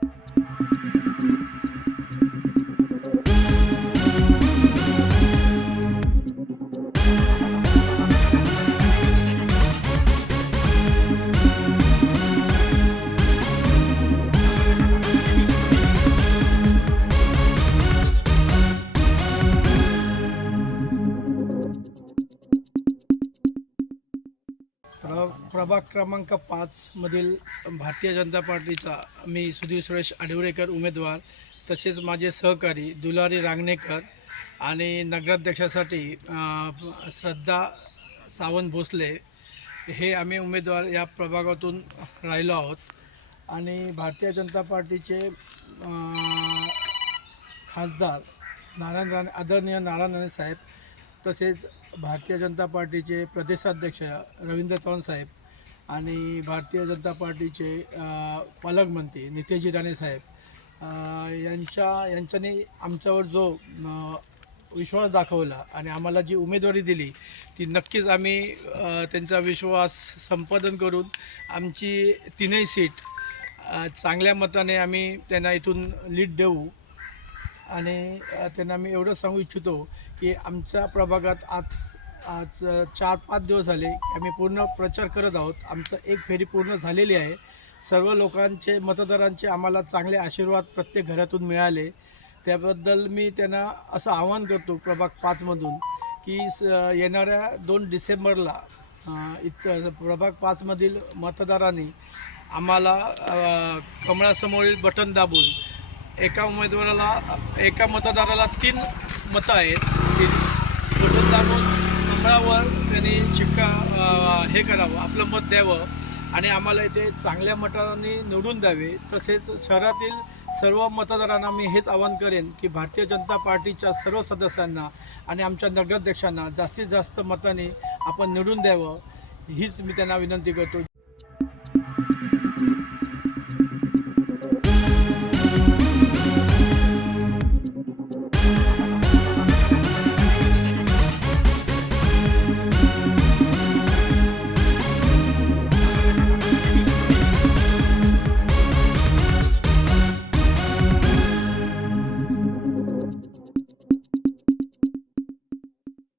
Thank you. प्र प्रभाग क्रमांक पाचमधील भारतीय जनता पार्टीचा मी सुधीर सुरेश आडिवरेकर उमेदवार तसेच माझे सहकारी दुलारी रांगणेकर आणि नगराध्यक्षासाठी श्रद्धा सावंत भोसले हे आम्ही उमेदवार या प्रभागातून राहिलो आहोत. आणि भारतीय जनता पार्टीचे खासदार नारायण राणे आदरणीय नारायण राणे साहेब तसेच भारतीय जनता पार्टीचे प्रदेशाध्यक्ष रवींद्र चव्हाण साहेब आणि भारतीय जनता पार्टीचे पालकमंत्री नितेशजी राणे साहेब यांच्या यांच्यानी आमच्यावर जो विश्वास दाखवला आणि आम्हाला जी उमेदवारी दिली ती नक्कीच आम्ही त्यांचा विश्वास संपादन करून आमची तीनही सीट चांगल्या मताने आम्ही त्यांना इथून लीड देऊ. आणि त्यांना मी एवढं सांगू इच्छितो की आमच्या प्रभागात आज आज चार पाच दिवस झाले की आम्ही पूर्ण प्रचार करत आहोत. आमचं एक फेरी पूर्ण झालेली आहे. सर्व लोकांचे मतदारांचे आम्हाला चांगले आशीर्वाद प्रत्येक घरातून मिळाले. त्याबद्दल मी त्यांना असं आवाहन करतो प्रभाग पाचमधून की स येणाऱ्या दोन डिसेंबरला अ, इथं प्रभाग पाचमधील मतदारांनी आम्हाला कमळासमोरील बटन दाबून एका उमेदवाराला एका मतदाराला तीन मतं आहेत. तीन बटन दाबून कमळावर त्यांनी शिक्का हे करावं आपलं मत द्यावं. आणि आम्हाला इथे चांगल्या मतांनी निवडून द्यावे. तसेच शहरातील सर्व मतदारांना मी हेच आवाहन करेन की भारतीय जनता पार्टीच्या सर्व सदस्यांना आणि आमच्या नगराध्यक्षांना जास्तीत जास्त मतांनी आपण निवडून द्यावं. हीच मी त्यांना विनंती करतो.